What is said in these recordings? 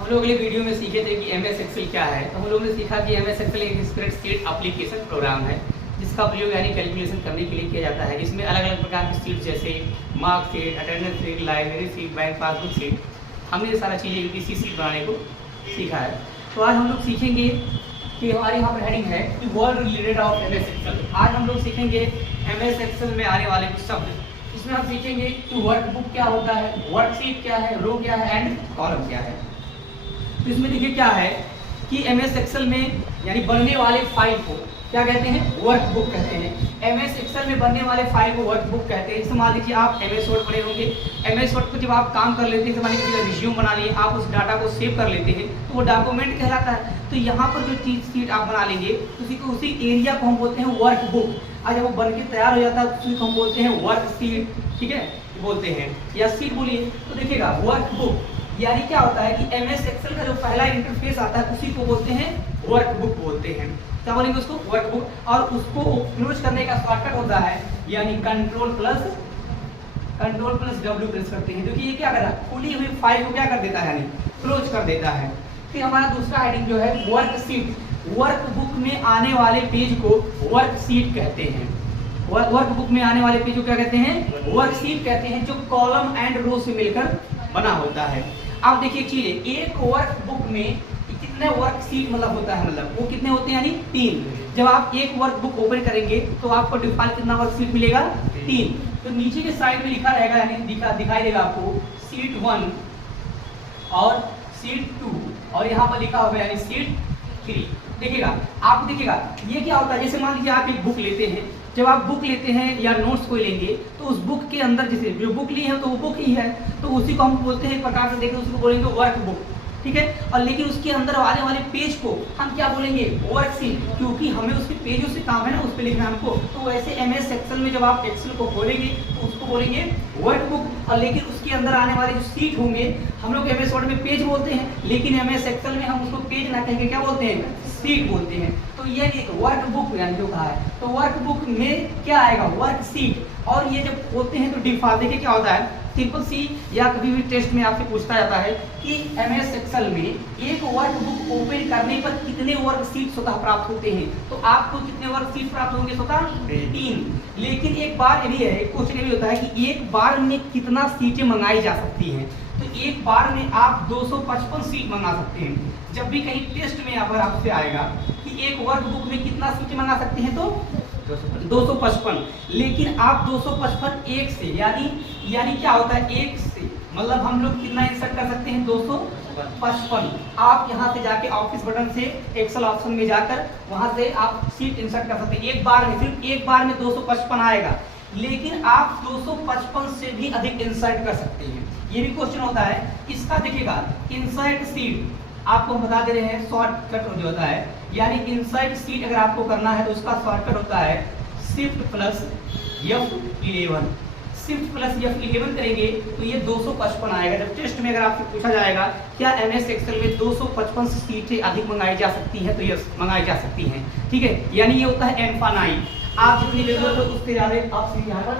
हम लोग अगले वीडियो में सीखे थे कि MS एक्सेल क्या है। तो हम लोगों ने सीखा कि MS एक्सेल एक स्प्रेडशीट एप्लीकेशन प्रोग्राम है जिसका उपयोग यानी कैलकुलेशन करने के लिए किया जाता है, जिसमें अलग अलग प्रकार की शीट जैसे marksheet, attendance sheet, library sheet, bank passbook sheet, हमने ये सारा चीज़ें UTC शीट बनाने को सीखा है। तो आज हम लोग सीखेंगे कि हमारे यहाँ पर हेडिंग है कि word related of MS Excel. आज हम लोग सीखेंगे MS एक्सेल में आने वाले कुछ शब्द। इसमें हम सीखेंगे कि वर्कबुक क्या होता है, वर्कशीट क्या है, रो क्या है एंड कॉलम क्या है। तो इसमें देखिए क्या है कि MS एक्सेल में यानी बनने वाले फाइल को क्या कहते हैं, वर्कबुक कहते हैं। MS एक्सेल में बनने वाले फाइल को वर्कबुक कहते हैं। जैसे मान लीजिए आप MS वर्ड पढ़े होंगे, MS वर्ड पर जब आप काम कर लेते हैं, जैसे मान लीजिए किसी का रिज्यूम बना लिए, आप उस डाटा को सेव कर लेते हैं तो वो डॉक्यूमेंट कहलाता है। तो यहाँ पर जो चीज शीट आप बना लेंगे उसी एरिया को हम बोलते हैं वर्कबुक। और जब वो बन के तैयार हो जाता है उसी को हम बोलते हैं वर्कशीट, ठीक है, बोलते हैं या शीट बोलिए। तो देखिएगा वर्कबुक यानी क्या होता है कि MS एक्सेल का जो पहला इंटरफेस आता है उसी को बोलते हैं वर्कबुक बोलते हैं। क्या बोलेंगे उसको, वर्कबुक। और उसको क्लोज करने का शॉर्टकट होता है यानी कंट्रोल प्लस W प्रेस करते हैं, क्योंकि ये क्या कर रहा है, खुली हुई फाइल को क्या कर देता है, यानी क्लोज कर देता है। फिर हमारा दूसरा हेडिंग जो है वर्कशीट। वर्कबुक में आने वाले पेज को वर्कशीट कहते हैं। वर्कबुक में आने वाले पेज को क्या कहते हैं, वर्कशीट कहते हैं, जो कॉलम एंड रो से मिलकर बना होता है। अब देखिए चीज, एक वर्कबुक में कितने वर्कशीट मतलब होता है, मतलब वो कितने होते हैं, यानी 3। जब आप एक वर्कबुक ओपन करेंगे तो आपको डिफॉल्ट कितना वर्कशीट मिलेगा, 3। तो नीचे के साइड में लिखा रहेगा यानी दिखाई देगा आपको शीट 1 और शीट 2 और यहाँ पर लिखा होगा यानी शीट 3। देखिएगा, आप देखिएगा ये क्या होता है। जैसे मान लीजिए आप एक बुक लेते हैं, जब आप बुक लेते हैं या नोट्स कोई लेंगे तो उस बुक के अंदर जैसे जो बुक ली है तो वो बुक ही है, तो उसी को हम बोलते हैं, प्रकार से देखें उसको बोलेंगे वर्कबुक, ठीक है। और लेकिन उसके अंदर आने वाले पेज को हम क्या बोलेंगे, वर्कशीट, क्योंकि हमें उसके पेजों से काम है ना, उस पर लिखना है हमको। तो वैसे MS एक्सेल में जब आप एक्सेल को खोलेंगे तो उसको बोलेंगे वर्कबुक। और लेकिन उसके अंदर आने वाले जो सीट होंगे, हम लोग MS वर्ड में पेज बोलते हैं, लेकिन MS एक्सेल में हम उसको पेज ना कहेंगे, क्या बोलते हैं, सीट बोलते हैं। तो ये एक वर्कबुक यानी जो कहा है, तो वर्कबुक में क्या आएगा, वर्कशीट। और ये जब होते हैं तो डिफॉल्ट देखिए क्या होता है, ट्रिपल-C या कभी भी टेस्ट में आपसे पूछता जाता है कि MS एक्सेल में एक वर्कबुक ओपन करने पर कितने वर्कशीट स्वतः प्राप्त होते हैं। तो आपको कितने वर्कशीट प्राप्त होंगे, स्वतः 3। लेकिन एक बार ये भी है, क्वेश्चन ये भी होता है कि एक बार में कितना सीटें मंगाई जा सकती हैं। तो एक बार में आप 255 सीट मंगा सकते हैं। जब भी कहीं टेस्ट में अगर आपसे आएगा कि एक वर्कबुक में कितना सीटें मंगा सकते हैं, तो 255। लेकिन आप 255 एक से यानी क्या होता है, एक से मतलब हम लोग कितना इंसर्ट कर सकते हैं, 255। आप यहाँ से जाके ऑफिस बटन से एक्सेल ऑप्शन में जाकर वहां से आप सीट इंसर्ट कर सकते हैं। एक बार में, सिर्फ एक बार में 255 आएगा, लेकिन आप 255 से भी अधिक इंसर्ट कर सकते हैं। ये भी क्वेश्चन होता है इसका। देखिएगा इंसर्ट सीट आपको हम बता दे रहे हैं, शॉर्टकट जो होता है, यानी इंसर्ट सीट अगर आपको करना है तो उसका शॉर्टकट होता है shift plus F11। Shift plus F11 करेंगे तो ये 255 आएगा। जब टेस्ट में अगर आपसे पूछा जाएगा क्या MS एक्सेल में 255 सीटें अधिक मंगाई जा सकती हैं, तो यस मंगाई जा सकती हैं, ठीक है। यानी ये होता है M9। आप जितनी जरूरत हो उससे ज़्यादा आप सीट यहाँ पर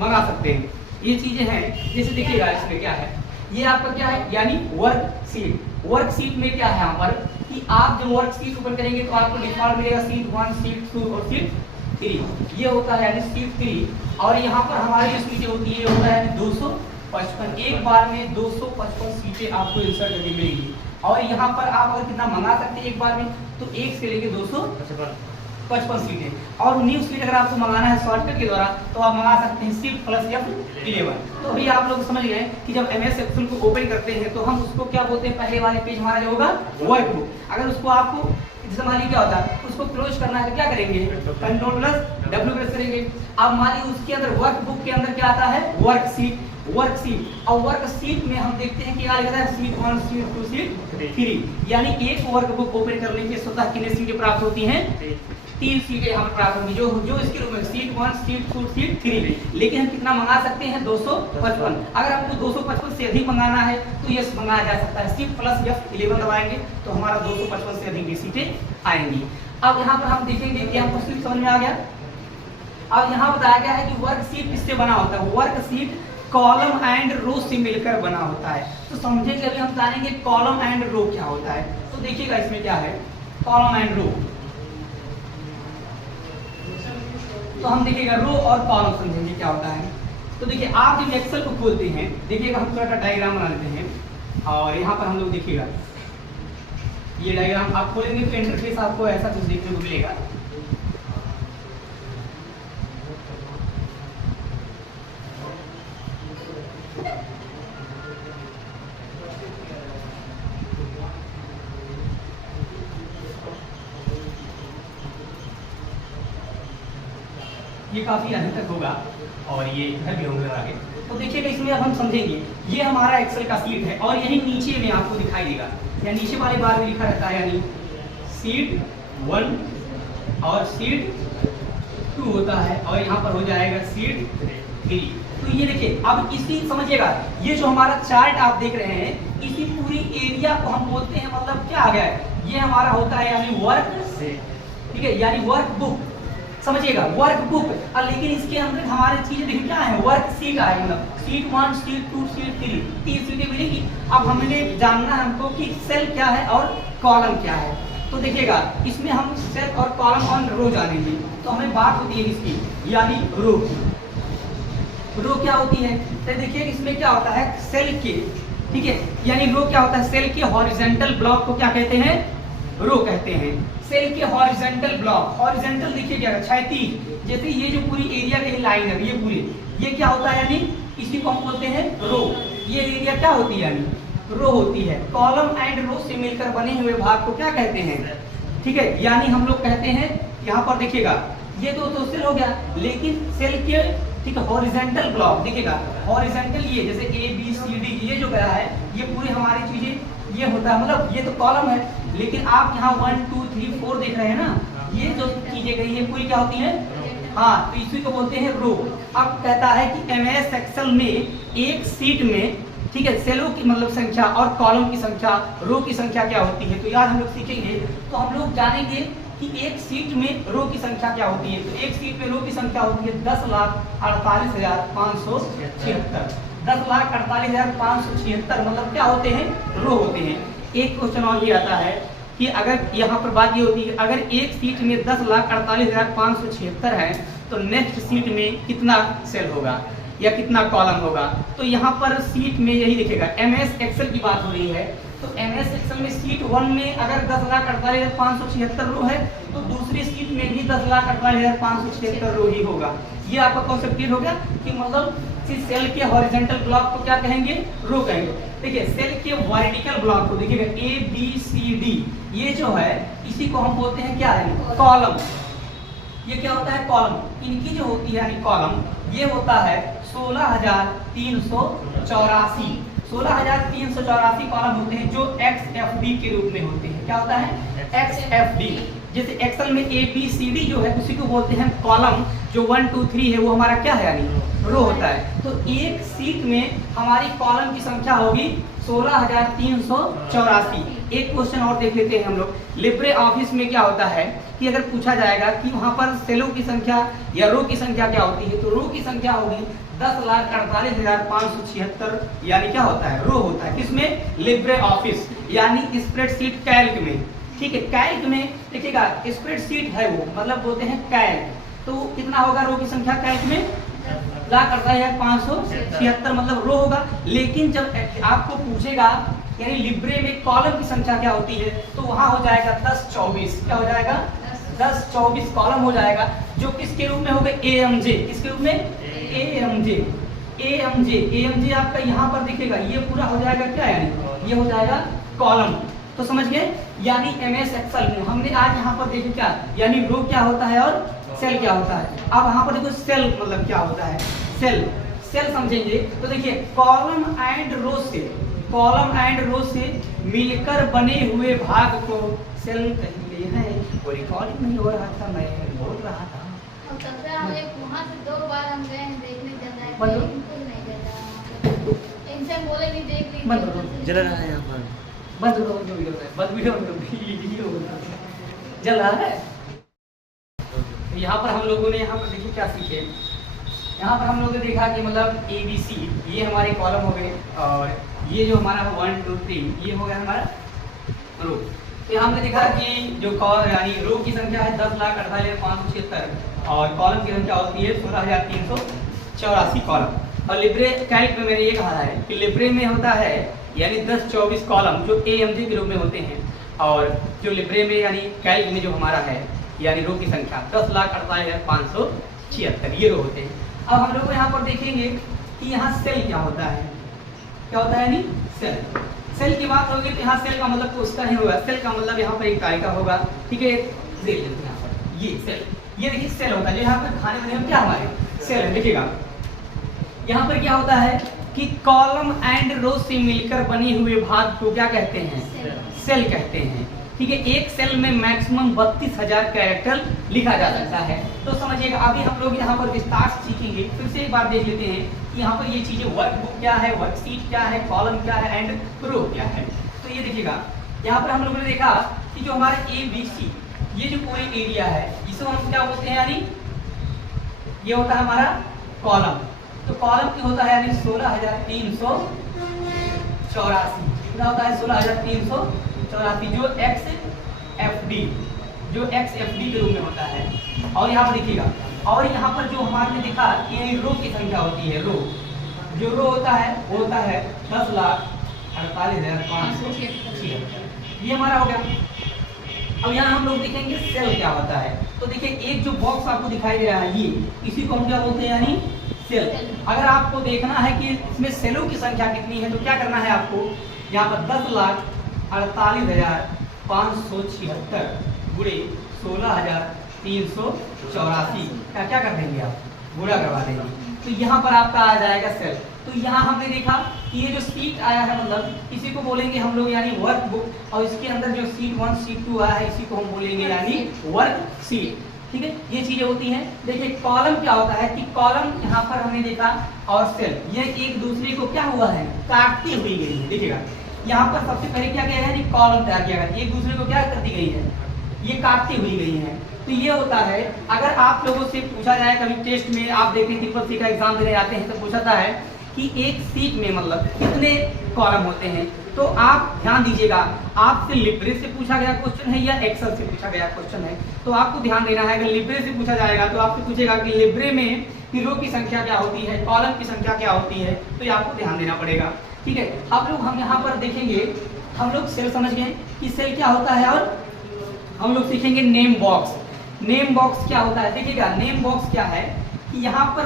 मंगा सकते हैं। ये चीज़ें हैं। जैसे देखिएगा इसमें क्या है, ये आपका क्या है, यानी वर्कशीट। वर्कशीट में क्या है यहाँ पर कि आप जब वर्कशीट ओपन करेंगे तो आपको डिफॉल्ट मिलेगा शीट 1, शीट 2 और शीट 3। ये होता है यानी शीट 3। और यहाँ पर हमारी जो सीटें होती है होता है 255। एक बार में 255 सीटें आपको इंसर्ट करके मिलेगी। और यहाँ पर आप अगर कितना मंगा सकते हैं एक बार में, तो 1 से लेके 255 सीटें। और न्यू सीट अगर आपको मंगाना है शॉर्टकट के द्वारा तो आप मंगा सकते हैं शिफ्ट प्लस F11। तो अभी आप लोग समझ गए कि जब MS एक्सेल को ओपन करते हैं तो हम उसको क्या बोलते हैं, पहले वाले पेज हमारा जो होगा वर्कबुक। अगर उसको आपको जैसे मान लीजिए क्या होता है, उसको क्लोज करना है तो क्या करेंगे, कंट्रोल प्लस W प्रेस करेंगे। अब मान लीजिए उसके अंदर वर्कबुक के अंदर क्या आता है, वर्कशीट। और वर्कशीट में हम देखते हैं कि क्या लिखा है, शीट 1, शीट 2, शीट 3। यानी एक वर्कबुक ओपन करने के स्वतः कितनी सीटें प्राप्त होती हैं, 3 सीटें हम प्राप्त होंगी, जो इसके रूप में शीट 1, शीट 2, शीट 3। लेकिन हम कितना मंगा सकते हैं, 255। अगर आपको 255 से अधिक मंगाना है तो यस मंगाया जा सकता है। शिफ्ट प्लस F11 दबाएंगे तो हमारा 255 से अधिक भी सीटें आएंगी। अब यहाँ पर हम देखेंगे कि हमको सिर्फ समझ में आ गया। अब यहाँ बताया गया है कि वर्कशीट किससे बना होता है, वर्कशीट कॉलम एंड रो से मिलकर बना होता है। तो समझेंगे अभी हम जानेंगे कॉलम एंड रो क्या होता है। तो देखिएगा इसमें क्या है कॉलम एंड रो। तो हम देखिएगा रो और कॉलम समझेंगे क्या होता है। तो देखिए आप जब एक्सेल को खोलते हैं, देखिएगा हम थोड़ा सा डायग्राम बना लेते हैं और यहाँ पर हम लोग देखिएगा ये डायग्राम आप खोलेंगे तो इंटरफेस आपको ऐसा कुछ देखने को मिलेगा। ये काफी अधिक तक होगा और ये इधर भी होंगे आगे। तो देखिएगा इसमें अब हम समझेंगे ये हमारा एक्सेल का सीट है और यही नीचे में आपको दिखाई देगा या नीचे वाले बार में लिखा रहता है यानी सीट 1 और सीट 2 होता है और यहाँ पर हो जाएगा सीट 3। तो ये देखिए अब इसी समझिएगा ये जो हमारा चार्ट आप देख रहे हैं इसी पूरी एरिया को हम बोलते हैं मतलब क्या आ गया है ये हमारा होता है यानी वर्क, ठीक है, यानी वर्क बुक समझिएगा वर्क बुक। और लेकिन इसके अंदर हमारे चीजें देखिए क्या है वर्क सीट आएगी मतलब सीट 1 सीट 2 सीट 3 तीन सीटें मिलेगी। अब हमने जानना है हमको कि सेल क्या है और कॉलम क्या है। तो देखिएगा इसमें हम सेल और कॉलम और रो जानेंगे। तो हमें बात होती है इसकी यानी रो। रो क्या होती है तो देखिए इसमें क्या होता है सेल के, ठीक है, यानी रो क्या होता है सेल के हॉरिजॉन्टल ब्लॉक को क्या कहते हैं रो कहते हैं। सेल के हॉरिजॉन्टल ब्लॉक, हॉरिजॉन्टल देखिए क्या क्षैतिज, जैसे ये जो पूरी एरिया की लाइन है ये पूरी ये क्या होता है यानी इसी को हम बोलते हैं रो। ये एरिया क्या होती है यानी रो होती है। कॉलम एंड रो से मिलकर बने हुए भाग को क्या कहते हैं, ठीक है, यानी हम लोग कहते हैं यहाँ पर देखिएगा ये तो सेल हो गया लेकिन सेल के, ठीक है, हॉरिजॉन्टल ब्लॉक देखिएगा हॉरिजॉन्टल ये जैसे ए बी सी डी ये जो गया है ये पूरी हमारी चीजें ये होता है मतलब ये तो कॉलम है लेकिन आप यहाँ 1 2 3 4 देख रहे हैं ना ये जो चीजें गई है पूरी क्या होती है, हाँ, तो इसी को बोलते हैं रो। अब कहता है कि एमएस एक्सेल में एक सीट में, ठीक है, सेलों की मतलब संख्या और कॉलम की संख्या रो की संख्या क्या होती है। तो यार हम लोग सीखेंगे तो हम लोग जानेंगे कि एक सीट में रो की संख्या क्या होती है। तो एक सीट में रो की संख्या होती है 10,48,576। 10,48,576 मतलब क्या होते हैं रो होते हैं। एक क्वेश्चन और ये आता है कि अगर यहाँ पर बात ये होती है अगर एक सीट में 10,48,576 है तो नेक्स्ट सीट में कितना सेल होगा या कितना कॉलम होगा। तो यहाँ पर सीट में यही दिखेगा एमएस एक्सेल की बात हो रही है। तो एमएस एक्सेल में सीट 1 में अगर 10,48,576 रो है तो दूसरी सीट में भी 10,48,576 रो ही होगा। ये आपका कॉन्सेप्ट क्लियर हो गया कि मतलब सेल के हॉरिजॉन्टल ब्लॉक को क्या कहेंगे रो कहेंगे। देखिए सेल के वर्टिकल ब्लॉक को देखिएगा ए बी सी डी ये जो है इसी को हम बोलते हैं क्या है कॉलम। ये क्या होता है कॉलम, इनकी जो होती है यानी कॉलम ये होता है 16,384 16,384 कॉलम होते हैं जो XFD के रूप में होते हैं। क्या होता है XFD। जैसे एक्सेल में ABCD जो है उसी को बोलते हैं कॉलम, जो 1 2 3 है वो हमारा क्या है यानी रो होता है। तो एक सीट में हमारी कॉलम की संख्या होगी 16,384। एक क्वेश्चन और देख लेते हैं हम लोग। लिब्रे ऑफिस में क्या होता है कि अगर पूछा जाएगा कि वहां पर सेलों की संख्या या रो की संख्या क्या होती है तो रो की संख्या होगी 10,48,576 यानी क्या होता है रो होता है। किसमें लिब्रे ऑफिस यानी स्प्रेडशीट कैल्क में, ठीक है, कैल्क में देखिएगा स्प्रेडशीट है वो मतलब बोलते हैं कैल्क। तो कितना होगा रो की संख्या कैल्क में 10,48,576 मतलब रो होगा। लेकिन जब आपको पूछेगा यानी लिब्रे में कॉलम की संख्या क्या होती है तो वहां हो जाएगा 10-24। क्या हो जाएगा 10-24 कॉलम हो जाएगा जो किसके रूप में हो गए AMJ। किसके रूप में AMJ आपका यहाँ पर दिखेगा ये पूरा हो जाएगा क्या यानी ये हो जाएगा कॉलम। तो समझ गए यानी एमएस एक्सेल में हमने आज यहाँ पर देखे क्या यानी रो क्या होता है और सेल क्या होता है। अब यहाँ पर देखो सेल मतलब क्या होता है सेल समझेंगे। तो देखिए कॉलम एंड रो से मिलकर बने हुए भाग को सेल कहते हैं। वो रिकॉर्डिंग नहीं हो रहा था मैं बोल रहा था। वहाँ से 2 बार हम गए हैं देखने जाना है बंद इनसे बोले नहीं देख लीजिए जल रहा है यहाँ पर बंद वीडियो जल रहा है। यहाँ पर हम लोगों ने यहाँ पर देखिए क्या सीखे। यहाँ पर हम लोगों ने देखा कि मतलब ABC ये हमारे कॉलम हो गए और ये जो हमारा 1 2 3 ये हो गया हमारा रो। तो यहाँ हमने देखा कि जो यानी रो की संख्या है 10,48,576 और कॉलम की संख्या होती है 16,384 कॉलम। और लिब्रे कैल्क में मैंने ये कहा है कि लिब्रे में होता है यानी 10-24 कॉलम जो AMG के रूप में होते हैं, और जो लिब्रे में यानी कैल्क में जो हमारा है यानी रो की संख्या 10,48,576 ये रो होते हैं। अब हम लोग यहाँ पर देखेंगे कि यहाँ सेल क्या होता है, क्या होता है यानी सेल। सेल की बात होगी तो यहाँ सेल का मतलब तो उसका नहीं होगा, सेल का मतलब यहाँ पर एक काय का होगा, ठीक है। यहाँ पर ये सेल, ये देखिए सेल होता है जो यहाँ पर खाने वाने में क्या हमारे सेल है। देखिएगा यहाँ पर क्या होता है कि कॉलम एंड रो से मिलकर बने हुए भाग को क्या कहते हैं, सेल कहते हैं, ठीक है। एक सेल में मैक्सिमम 32,000 कैरेक्टर लिखा जा सकता है। तो समझिएगा अभी हम लोग यहाँ पर विस्तार से सीखेंगे, फिर से एक बार देख लेते हैं कि यहाँ पर ये चीजें वर्कबुक क्या है, वर्कशीट क्या है, कॉलम क्या है एंड रो क्या है। तो ये देखिएगा यहाँ पर हम लोगों ने देखा कि जो हमारा ABC ये जो पूरे एरिया है इसे हम क्या बोलते हैं, यानी ये होता है हमारा कॉलम। तो कॉलम की होता है यानी 16,384, कितना होता है 16,384 जो XFD के रूप में होता है। और यहाँ पर देखिएगा, और यहाँ पर जो हमारे देखा ये रो की संख्या होती है, रो जो रो होता है वो होता है 10,48,576 ये हमारा हो गया। अब यहाँ हम लोग देखेंगे सेल क्या होता है। तो देखिए एक जो बॉक्स आपको दिखाई दे रहा है ये इसी को हम क्या बोलते हैं यानी सेल। अगर आपको देखना है कि इसमें सेलों की संख्या कितनी है तो क्या करना है आपको, यहाँ पर 10,48,576 गुणे 16,384 क्या क्या कर देंगे आप, गुणा करवा देंगे। तो यहाँ पर आपका आ जाएगा सेल। तो यहाँ हमने देखा कि ये जो सीट आया है मतलब इसी को बोलेंगे हम लोग यानी वर्कबुक, और इसके अंदर जो सीट 1 सीट 2 आया है इसी को हम बोलेंगे यानी वर्कशीट, ठीक है। ये चीजें होती हैं। देखिए कॉलम क्या होता है कि कॉलम यहाँ पर हमने देखा और सेल ये एक दूसरे को क्या हुआ है, काटती हुई गई है। देखिएगा यहाँ पर सबसे पहले क्या किया गया है, कॉलम तैयार किया गया, एक दूसरे को क्या करती गई है, ये काटती हुई गई है। तो ये होता है अगर आप लोगों से पूछा जाए कभी टेस्ट में, आप देखें TCC का एग्जाम देने जाते हैं तो पूछाता है कि एक सीट में मतलब कितने कॉलम होते हैं। तो आप ध्यान दीजिएगा आपसे लिब्रे से पूछा गया क्वेश्चन है या एक्सेल से पूछा गया क्वेश्चन है, तो आपको ध्यान देना है। अगर लिब्रे से पूछा जाएगा तो आपसे पूछेगा कि लिब्रे में रो की संख्या क्या होती है, कॉलम की संख्या क्या होती है, तो ये आपको ध्यान देना पड़ेगा, ठीक है। हम यहाँ पर देखेंगे, हम लोग सेल समझ गए कि सेल क्या होता है, और हम लोग सीखेंगे नेम बॉक्स। नेम बॉक्स क्या होता है, देखिएगा नेम बॉक्स क्या है कि यहाँ पर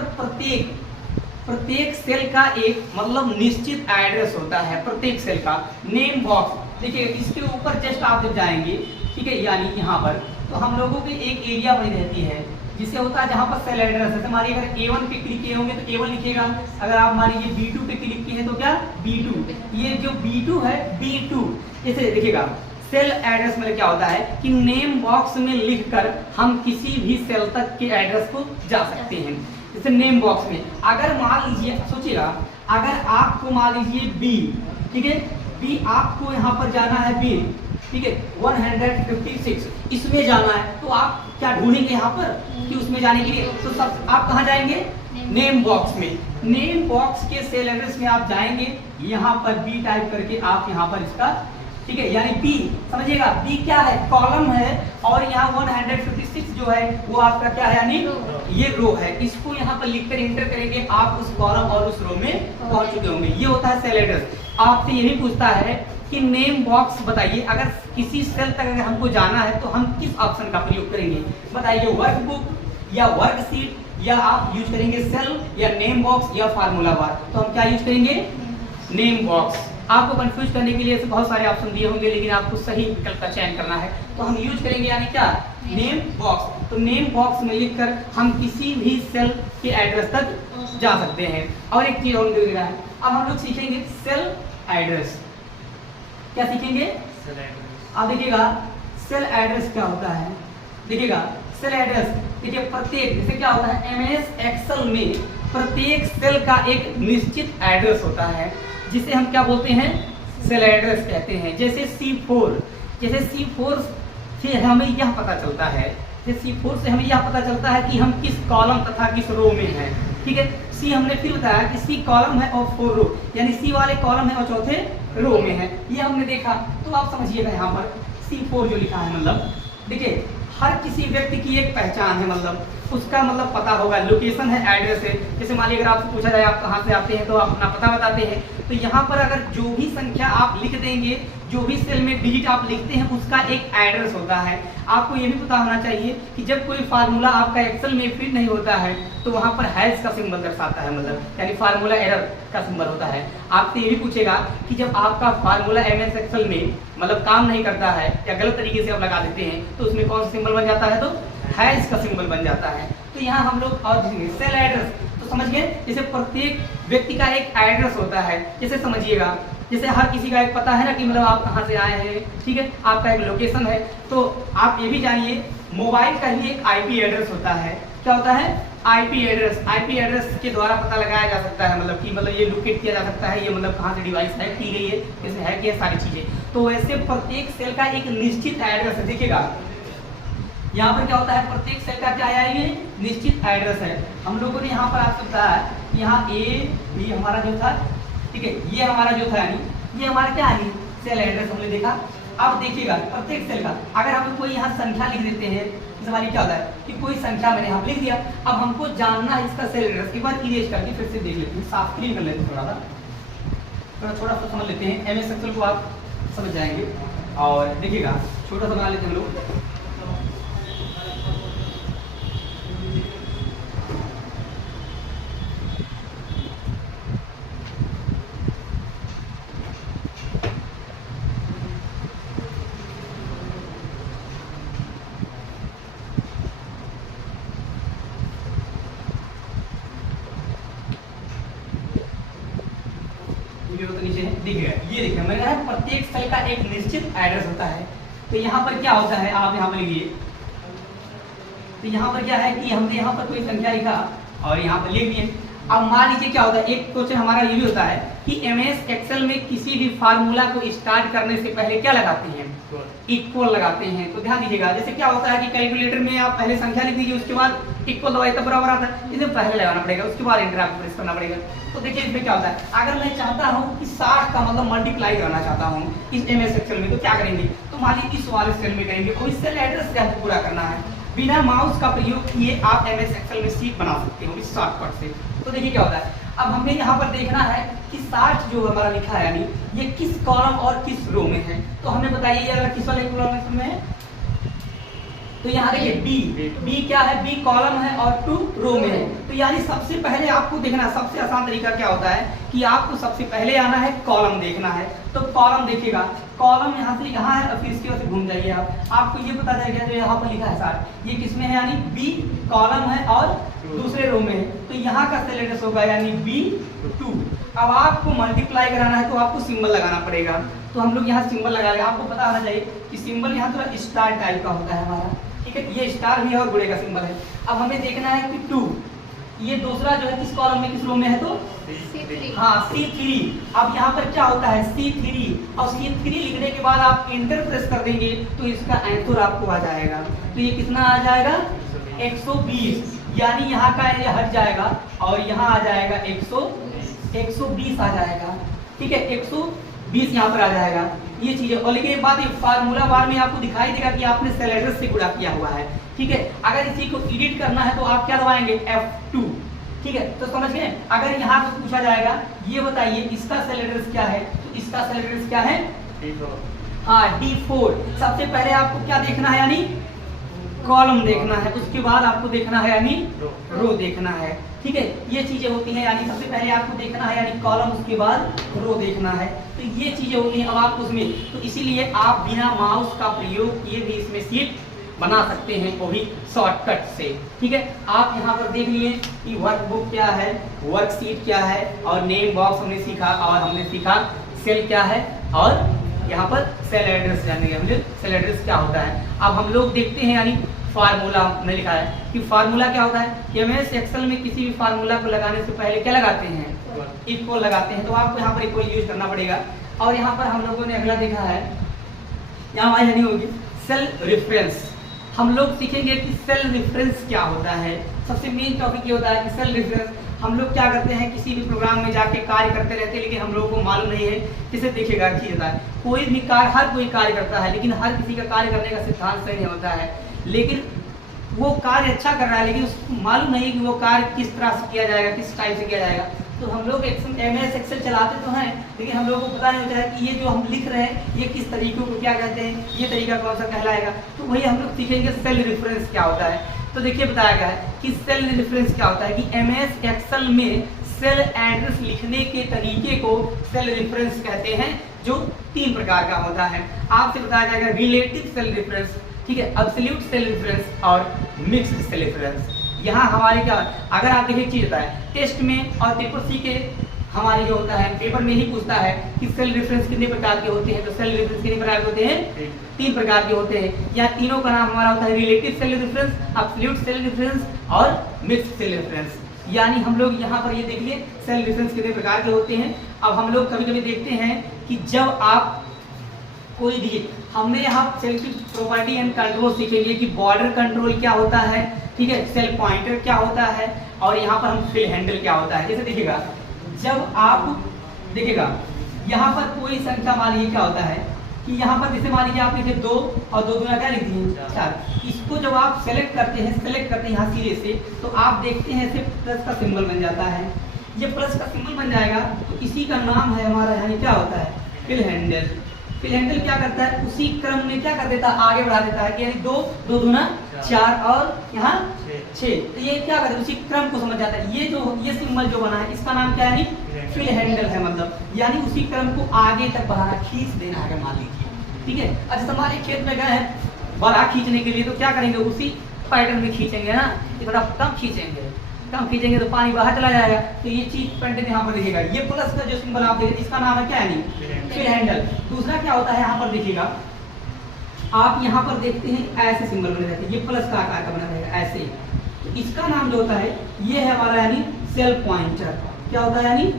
प्रत्येक सेल का एक मतलब निश्चित एड्रेस होता है, प्रत्येक सेल का नेम बॉक्स। देखिए इसके ऊपर जस्ट आप जब जाएंगे, ठीक है, यानी यहाँ पर तो हम लोगों की एक एरिया बनी रहती है जिसे होता है जहाँ पर सेल एड्रेस है। मान लीजिए अगर A1 पे क्लिक किए होंगे तो A1 लिखिएगा, अगर आप मान लीजिए B2 पे क्लिक किए हैं तो क्या B2, ये जो B2 है B2। जैसे देखिएगा सेल एड्रेस में क्या होता है कि नेम बॉक्स में लिखकर हम किसी भी सेल तक के एड्रेस को जा सकते हैं। जैसे नेम बॉक्स में अगर मान लीजिए, सोचिएगा अगर आपको मान लीजिए B, ठीक है, B आपको यहाँ पर जाना है B, ठीक है, 156 इसमें जाना है, तो आप क्या ढूंढेंगे यहाँ पर कि उसमें जाने के लिए, तो सब आप कहाँ जाएंगे, नेम बॉक्स में। नेम बॉक्स के सेल एड्रेस में आप जाएंगे, यहाँ पर B टाइप करके आप यहाँ पर इसका, ठीक है, यानी B समझिएगा, B क्या है, कॉलम है, और यहाँ 156 जो है वो आपका क्या है यानी ये रो है। इसको यहाँ पर लिखकर इंटर करेंगे, आप उस कॉलम और उस रो में पहुंच चुके होंगे। ये होता है सेल एड्रेस। आपसे यही पूछता है कि नेम बॉक्स बताइए, अगर किसी सेल तक अगर हमको जाना है तो हम किस ऑप्शन का प्रयोग करेंगे, बताइए, वर्कबुक या वर्कशीट या आप यूज करेंगे सेल या नेम बॉक्स या फार्मूला बार। तो हम क्या यूज करेंगे, नेम बॉक्स। आपको कंफ्यूज करने के लिए बहुत सारे ऑप्शन दिए होंगे लेकिन आपको सही विकल्प का चयन करना है, तो हम यूज करेंगे यानी क्या, नेम बॉक्स। तो नेम बॉक्स में लिखकर हम किसी भी सेल के एड्रेस तक जा सकते हैं। और एक चीज और दिख रहा है, अब हम लोग सीखेंगे सेल एड्रेस। क्या सीखेंगे, अब देखिएगा सेल एड्रेस क्या होता है। देखिएगा सेल एड्रेस, देखिए प्रत्येक, जैसे क्या होता है MS एक्सेल में प्रत्येक सेल का एक निश्चित एड्रेस होता है जिसे हम क्या बोलते हैं, सेल एड्रेस कहते हैं। जैसे C4 से हमें यह पता चलता है, जैसे C4 से हमें यह पता चलता है कि हम किस कॉलम तथा किस रो में हैं, ठीक है। सी हमने फिर बताया कि सी कॉलम है और 4 रो, यानी सी वाले कॉलम है और चौथे रो में है, ये हमने देखा। तो आप समझिएगा यहाँ पर C4 जो लिखा है, मतलब देखिए हर किसी व्यक्ति की एक पहचान है, मतलब उसका मतलब पता होगा, लोकेशन है, एड्रेस है। जैसे मान लीजिए अगर आपसे पूछा जाए आप कहाँ से आते हैं तो आप अपना पता बताते हैं। तो यहाँ पर अगर जो भी संख्या आप लिख देंगे, जो भी सेल में डिजिट आप लिखते हैं, उसका एक एड्रेस होता है। आपको ये भी पता होना चाहिए कि जब कोई फार्मूला आपका एक्सेल में फिट नहीं होता है तो वहाँ पर हैश का सिंबल दर्शाता है, मतलब यानी फार्मूला एरर का सिंबल होता है। आपसे ये भी पूछेगा कि जब आपका फार्मूला MS एक्सेल में मतलब काम नहीं करता है या गलत तरीके से आप लगा देते हैं तो उसमें कौन सा सिंबल बन जाता है, तो हैश का सिंबल बन जाता है। तो यहाँ हम लोग और सेल एड्रेस तो समझ गए, जैसे प्रत्येक व्यक्ति का एक एड्रेस होता है। जैसे समझिएगा, जैसे हर किसी का एक पता है ना कि मतलब आप कहाँ से आए हैं, ठीक है, आपका एक लोकेशन है। तो आप ये भी जानिए मोबाइल का ही एक IP एड्रेस होता है। क्या होता है? IP address. IP एड्रेस के द्वारा पता लगाया जा सकता है, मतलब कि मतलब ये लोकेट किया जा सकता है, ये मतलब कहाँ से डिवाइस हैक की गई है, कैसे हैक किया, सारी चीजें। तो वैसे प्रत्येक सेल का एक निश्चित एड्रेस है। देखिएगा यहाँ पर क्या होता है, प्रत्येक सेल का क्या है, ये निश्चित एड्रेस है। हम लोगों ने यहाँ पर आपसे बताया यहाँ A B हमारा जो था, ठीक है, ये हमारा जो था यानी ये हमारा क्या है, सेल एड्रेस हमने देखा। अब देखिएगा प्रत्येक सेल का अगर हम कोई यहाँ संख्या लिख देते हैं, इस हमारी क्या होता है कि कोई संख्या मैंने यहाँ लिख दिया, अब हमको जानना है इसका सेल एड्रेस। एक बार इरेज करके फिर से देख लेते हैं, साफ क्लीन कर लेते हैं, थोड़ा सा समझ लेते हैं। MS एक्सेल को आप समझ जाएंगे। और देखिएगा छोटा सा बना लेते हैं हम लोग। तो नीचे है, देखिएगा ये देखिए मैंने कहा प्रत्येक सेल का एक निश्चित एड्रेस होता है। तो यहाँ पर क्या होता है, आप यहाँ पर लिखिए। तो यहाँ पर क्या है कि हमने यहाँ पर कोई संख्या लिखा और यहाँ पर लिख दिए। अब मान लीजिए क्या होता है, एक क्वेश्चन हमारा ये भी होता है कि MS एक्सेल में किसी भी फार्मूला को स्टार्ट करने से पहले क्या लगाते हैं, इक्वल लगाते हैं। तो ध्यान दीजिएगा, जैसे क्या होता है कि कैलकुलेटर में आप पहले संख्या लिख दीजिए, उसके बाद इक्वल दबाइए तब बराबर आता है, इसे पहले लगाना पड़ेगा, उसके बाद एंटर आपको प्रेस करना पड़ेगा। तो देखिए इसमें क्या होता है, अगर मैं चाहता हूँ कि 60 का मतलब मल्टीप्लाई करना चाहता हूँ इस MS एक्सेल में, तो क्या करेंगे, तो मान लीजिए इस वाले सेल में करेंगे और इस सेल एड्रेस से आपको पूरा करना है। बिना माउस का प्रयोग किए आप MS एक्सेल में शीट बना सकते हो इस शॉर्टकट से। तो देखिए क्या होता है, अब हमें यहाँ पर देखना है कि 60 जो हमारा लिखा है यानी ये किस कॉलम और किस रो में है। तो हमें बताइए ये अगर किस वाले कॉलम में है, तो यहाँ देखिए बी क्या है, बी कॉलम है और 2 रो में है। तो यानी सबसे पहले आपको देखना, सबसे आसान तरीका क्या होता है कि आपको सबसे पहले आना है कॉलम देखना है। तो कॉलम देखिएगा, कॉलम यहाँ से यहाँ है और फिर इसकी वजह से घूम जाइए आप, आपको ये पता चलेगा जो यहाँ पर लिखा है 60 ये किसमें है, यानी बी कॉलम है और दूसरे रो में है। तो यहाँ का सेल एड्रेस होगा यानी B2। अब आपको मल्टीप्लाई कराना है तो आपको सिंबल लगाना पड़ेगा। तो हम लोग यहाँ सिंबल लगा रहे हैं, आपको पता होना चाहिए कि सिंबल यहाँ थोड़ा स्टार टाइप का होता है हमारा, ठीक है, ये स्टार भी है और गुड़े का सिंबल है। अब हमें देखना है कि 2 ये दूसरा जो है किस कॉलम में किस रो में है, तो C3। हाँ C3। अब यहाँ पर क्या होता है C3 और C3 लिखने के बाद आप इंटर प्रेस कर देंगे तो इसका आंसर आपको आ जाएगा। तो ये कितना आ जाएगा 120, यानी यहाँ का ये हट जाएगा और यहाँ आ जाएगा 120 आ जाएगा, ठीक है, 120 यहाँ पर आ जाएगा ये चीजें। और लेकिन एक बात, ये फार्मूला बार में आपको दिखाई देगा कि आपने सेल एड्रेस से गुणा किया हुआ है, ठीक है। अगर इसी को एडिट करना है तो आप क्या दबाएंगे F2, ठीक है। तो समझ गए, अगर यहाँ से पूछा जाएगा ये बताइए इसका सेल एड्रेस क्या है, तो इसका सेल एड्रेस क्या है, हाँ D4। सबसे पहले आपको क्या देखना है, यानी कॉलम देखना है, उसके बाद आपको देखना है यानी रो देखना है, ठीक है। ये चीजें होती हैं, यानी सबसे पहले आपको देखना है यानी कॉलम, उसके बाद रो देखना है। तो ये चीजें होती हैं। अब आप उसमें, तो इसीलिए आप बिना माउस का प्रयोग किए भी इसमें शीट बना सकते हैं, वो भी शॉर्टकट से, ठीक है। आप यहाँ पर देख लिए कि वर्कबुक क्या है, वर्कशीट क्या है, और नेम बॉक्स हमने सीखा, और हमने सीखा सेल क्या है, और यहाँ पर सेल एड्रेस जानेंगे हम लोग सेल एड्रेस क्या होता है। अब हम लोग देखते हैं, यानी फार्मूला में लिखा है कि फार्मूला क्या होता है, MS एक्सेल में किसी भी फार्मूला को लगाने से पहले क्या लगाते हैं, इक्वल लगाते हैं। तो आपको यहाँ पर इक्वल यूज करना पड़ेगा। और यहाँ पर हम लोगों ने अगला देखा है, यहाँ हमारी यानी होगी सेल रेफरेंस। हम लोग सीखेंगे कि सेल रेफरेंस क्या होता है। सबसे मेन टॉपिक ये होता है कि सेल रेफरेंस हम लोग क्या करते हैं, किसी भी प्रोग्राम में जाके कार्य करते रहते हैं, लेकिन हम लोगों को मालूम नहीं है किसे देखिएगा की जाता है। कोई भी कार्य हर कोई कार्य करता है, लेकिन हर किसी का कार्य करने का सिद्धांत सही नहीं होता है। लेकिन वो कार्य अच्छा कर रहा है, लेकिन उसको मालूम नहीं है कि वो कार्य किस तरह से किया जाएगा, किस टाइप से किया जाएगा। तो हम लोग MS एक्सेल चलाते तो हैं, लेकिन हम लोगों को पता नहीं होता है कि ये जो हम लिख रहे हैं ये किस तरीकों को क्या कहते हैं, ये तरीका कौन सा कहलाएगा। तो वही हम लोग सीखेंगे सेल रेफरेंस क्या होता है। तो देखिए बताया गया है कि सेल रेफरेंस क्या होता है कि MS एक्सेल में सेल एड्रेस लिखने के तरीके को सेल रेफरेंस कहते हैं, जो 3 प्रकार का होता है। आपसे बताया जाएगा रिलेटिव सेल रेफरेंस, ठीक है, एब्सोल्यूट सेल रेफरेंस और मिक्स्ड सेल रेफरेंस। यहाँ हमारे क्या, अगर आप देखिए चीज होता है टेस्ट में और पेपर सी के हमारे जो होता है पेपर में ही पूछता है कि सेल रेफरेंस कितने प्रकार के होते हैं। तो सेल रेफरेंस कितने प्रकार के होते हैं, 3 प्रकार के होते हैं। यहाँ तीनों का नाम हमारा होता है relative cell reference, absolute cell reference और मिक्स्ड सेल रेफरेंस। यानी हम लोग यहाँ पर ये देख लिए सेल रेफरेंस कितने प्रकार के होते हैं। अब हम लोग कभी कभी देखते हैं कि जब आप कोई भी, हमने यहाँ सेल की प्रॉपर्टी एंड कंट्रोल सीखेंगे कि बॉर्डर कंट्रोल क्या होता है, ठीक है, सेल पॉइंटर क्या होता है, और यहाँ पर हम फिल हैंडल क्या होता है। जैसे देखिएगा, जब आप देखिएगा यहाँ पर कोई संख्या मान लीजिए क्या होता है कि यहाँ पर जैसे मान लीजिए आप लिखे 2 और 2 दूना क्या लिख दिए 4। इसको जब आप सेलेक्ट करते हैं यहाँ सिरे से, तो आप देखते हैं ऐसे प्लस का सिंबल बन जाता है। ये प्लस का सिंबल बन जाएगा तो इसी का नाम है हमारा यहाँ क्या होता है, फिल हैंडल। फिल हैंडल क्या करता है, उसी क्रम में क्या कर देता है, आगे बढ़ा देता है कि यानी 2 2 दूना 4 और यहाँ 6। तो ये क्या करता है, उसी क्रम को समझ जाता है। ये सिंबल जो बना है इसका नाम क्या है, फिल हैंडल है, मतलब यानी उसी क्रम को आगे तक बढ़ाना, खींच देना है मान लीजिए, ठीक है। अच्छा हमारे खेत में गए हैं बड़ा खींचने के लिए, तो क्या करेंगे, उसी पैटर्न में खींचेंगे ना, ये थोड़ा कम खींचेंगे तो पानी बाहर चला जाएगा। तो ये चीज पेंटेन यहाँ पर देखिएगा, ये प्लस का जो सिंबल आप देखिए इसका नाम है क्या है, फिल हैंडल। दूसरा क्या होता है यहाँ पर देखिएगा, आप यहाँ पर देखते हैं ऐसे सिंबल बने रहते हैं, ये प्लस का आकार का बना रहेगा ऐसे। तो इसका नाम जो होता है ये है हमारा यानी सेल पॉइंटर। क्या होता है यानी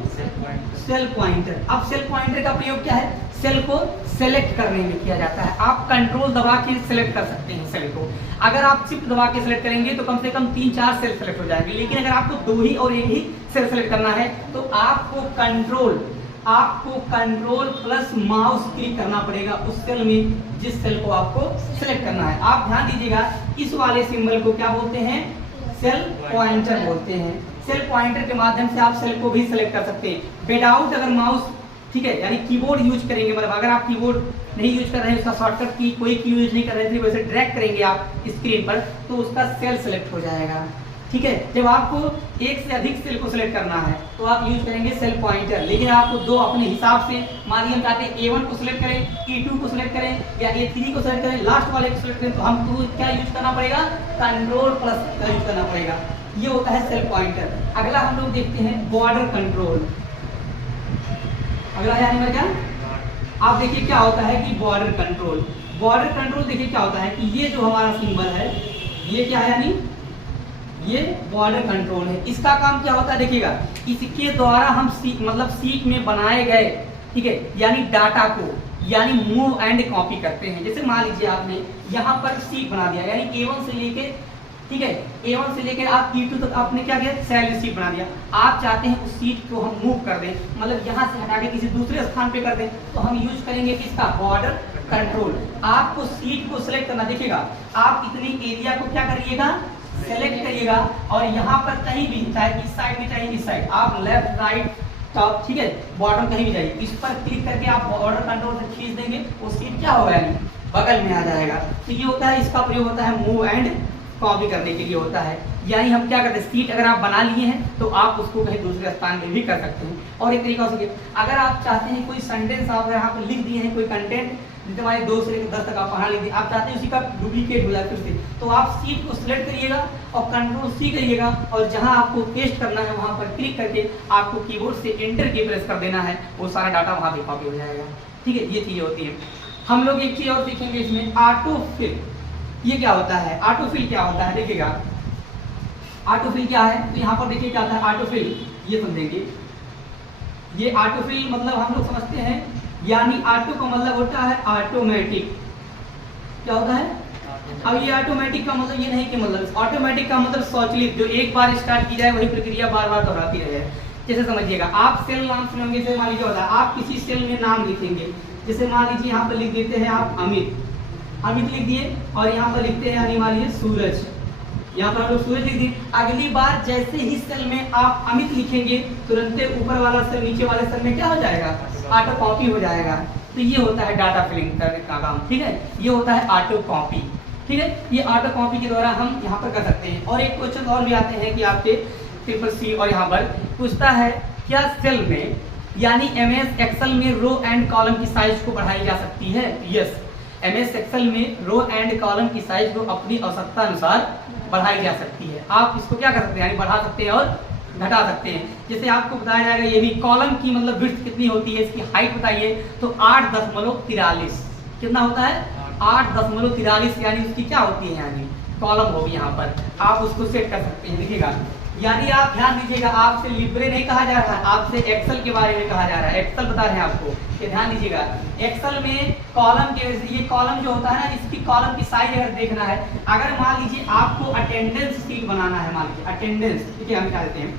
सेल पॉइंटर। अब सेल पॉइंटर का प्रयोग क्या है, सेल को सेलेक्ट करने में किया जाता है। आप कंट्रोल दबा के सिलेक्ट कर सकते हैं सेल को। अगर आप शिफ्ट दबा के सिलेक्ट करेंगे तो कम से कम 3-4 सेल सेलेक्ट हो जाएंगे, लेकिन अगर आपको 2 ही और 1 ही सेल सेलेक्ट करना है तो आपको कंट्रोल प्लस माउस क्लिक करना पड़ेगा उस सेल में जिस सेल को आपको सिलेक्ट करना है। आप ध्यान दीजिएगा, इस वाले सिंबल को क्या बोलते हैं, सेल पॉइंटर बोलते हैं। सेल पॉइंटर के माध्यम से आप सेल को भी सिलेक्ट कर सकते हैं विदाउट अगर माउस, ठीक है, यानी कीबोर्ड यूज करेंगे, मतलब अगर आप कीबोर्ड नहीं यूज कर रहे हैं, उसका शॉर्टकट की कोई की यूज नहीं कर रहे थे, वैसे ड्रैग करेंगे आप स्क्रीन पर तो उसका सेल सेलेक्ट हो जाएगा, ठीक है। जब आपको एक से अधिक सेल को सिलेक्ट करना है तो आप यूज करेंगे सेल पॉइंटर, लेकिन आपको 2 अपने हिसाब से, मानिए हम चाहते हैं A1 को सिलेक्ट करें, E2 को सिलेक्ट करें या A3 को सिलेक्ट करें, लास्ट वाले को सिलेक्ट करें, तो हमको क्या यूज करना पड़ेगा, कंट्रोल प्लस का यूज करना पड़ेगा। ये होता है सेल पॉइंटर। अगला हम लोग देखते हैं बॉर्डर कंट्रोल। अगला यानी क्या, आप देखिए क्या होता है कि बॉर्डर कंट्रोल देखिए क्या होता है कि ये जो हमारा सिंबल है ये क्या है, यानी ये बॉर्डर कंट्रोल है। इसका काम क्या होता है देखिएगा, इसके द्वारा हम मतलब सीट में बनाए गए, ठीक है, यानी डाटा को यानी मूव एंड कॉपी करते हैं। जैसे मान लीजिए आपने यहाँ पर सीट बना दिया, यानी A1 से लेके, ठीक है, A1 से लेकर आप E2 तक आपने क्या किया, सेल सीट बना दिया। आप चाहते हैं उस सीट को हम मूव कर दें, मतलब यहाँ से हटा के किसी दूसरे स्थान पे कर दें, तो हम यूज करेंगे किसका, बॉर्डर कंट्रोल। आपको सीट को सिलेक्ट करना, देखिएगा आप इतनी एरिया को क्या करिएगा, सेलेक्ट करिएगा, और यहाँ पर कहीं भी, चाहे इस साइड में चाहे इस साइड, आप लेफ्ट राइट टॉप, ठीक है, बॉटम कहीं भी जाइए, इस पर क्लिक करके आप बॉर्डर कंट्रोल से खींच देंगे, वो सीट क्या होगा, यानी बगल में आ जाएगा। तो ये होता है, इसका प्रयोग होता है मूव एंड कॉपी करने के लिए होता है। यानी हम क्या करते हैं, सीट अगर आप बना लिए हैं तो आप उसको कहीं दूसरे स्थान में भी कर सकते हैं। और एक तरीका हो सके, अगर आप चाहते हैं कोई सेंटेंस आप यहाँ पर लिख दिए हैं, कोई कंटेंट जैसे हमारे 2 से लेकर 10 तक आप पढ़ा लीजिए, आप चाहते हैं उसी का डुप्लीकेट हो जाए फिर से, तो आप सीट को सिलेक्ट करिएगा और कंट्रोल C करिएगा, और जहां आपको पेस्ट करना है वहां पर क्लिक करके आपको कीबोर्ड से एंटर की प्रेस कर देना है, वो सारा डाटा वहां पे कॉपी हो जाएगा, ठीक है। ये चीजें होती है। हम लोग एक चीज और सीखेंगे इसमें, ऑटोफिल। ये क्या होता है, ऑटोफिल क्या होता है देखिएगा, ऑटोफिल क्या है, तो यहाँ पर देखिए क्या होता है ऑटोफिल, ये समझेंगे। ये ऑटोफिल मतलब हम लोग समझते हैं, यानी ऑटो का मतलब होता है ऑटोमेटिक। क्या होता है, अब ये ऑटोमेटिक का मतलब ये नहीं कि मतलब ऑटोमेटिक का मतलब स्वचालित, जो एक बार स्टार्ट की जाए वही प्रक्रिया बार बार दोहराती रहे। जैसे समझिएगा, आप सेल नाम सुनेंगे, जैसे मान लीजिए होता है आप किसी सेल में नाम लिखेंगे, जैसे मान लीजिए यहाँ पर लिख देते हैं आप अमित, अमित लिख दिए, और यहाँ पर लिखते हैं यानी मान लीजिए सूरज, यहाँ पर हम लोग सूरज लिख दिए। अगली बार जैसे ही सेल में आप अमित लिखेंगे, तुरंत ऊपर वाला सेल नीचे वाले सेल में क्या हो जाएगा, ऑटो कॉपी हो जाएगा। तो ये होता है डाटा फिलिंग करने का काम, ठीक है, ये होता है ऑटो कॉपी, ठीक है। ये ऑटो कॉपी के द्वारा हम यहाँ पर कर सकते हैं। और एक क्वेश्चन और भी आते हैं कि आपके CCC और यहाँ पर पूछता है, क्या सेल में यानी MS एक्सेल में रो एंड कॉलम की साइज को बढ़ाई जा सकती है? यस, MS एक्सेल में रो एंड कॉलम की साइज को अपनी आवश्यकता अनुसार बढ़ाई जा सकती है। आप इसको क्या कर सकते हैं, यानी बढ़ा सकते हैं और घटा सकते हैं। जैसे आपको बताया जाएगा, ये भी कॉलम की मतलब विड्थ कितनी होती है, इसकी हाइट बताइए, तो 8.43 कितना होता है, 8.43, यानी उसकी क्या होती है, यानी कॉलम होगी। यहाँ पर आप उसको सेट कर सकते हैं। देखिएगा, यानी आप ध्यान दीजिएगा, आपसे लिब्रे नहीं कहा जा रहा है, आपसे एक्सेल के बारे में कहा जा रहा है। एक्सेल बता रहे हैं आपको, ये ध्यान दीजिएगा। एक्सेल में कॉलम के, ये कॉलम जो होता है ना, इसकी कॉलम की साइज अगर देखना है, अगर मान लीजिए आपको अटेंडेंस शीट बनाना है, मान लीजिए अटेंडेंस, ठीक है, हम क्या देते हैं,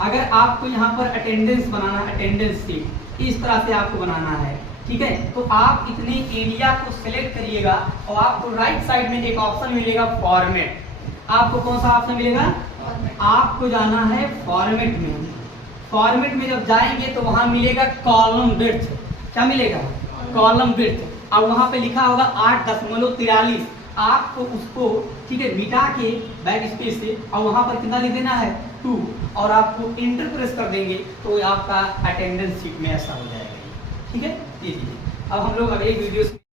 अगर आपको यहाँ पर अटेंडेंस बनाना है, अटेंडेंस शीट इस तरह से आपको बनाना है, ठीक है, तो आप इतने एरिया को सिलेक्ट करिएगा और आपको राइट साइड में एक ऑप्शन मिलेगा फॉर्मेट। आपको कौन सा ऑप्शन मिलेगा, आपको जाना है फॉर्मेट में। फॉर्मेट में जब जाएंगे तो वहां मिलेगा कॉलम विड्थ, क्या मिलेगा, कॉलम विड्थ, और वहां पे लिखा होगा 8.43। आपको उसको, ठीक है, मिटा के बैक स्पेस से, और वहां पर कितना लिख देना है, 2, और आपको इंटर प्रेस कर देंगे तो आपका अटेंडेंस शीट में ऐसा हो जाएगा, ठीक है। अब हम लोग अगले वीडियो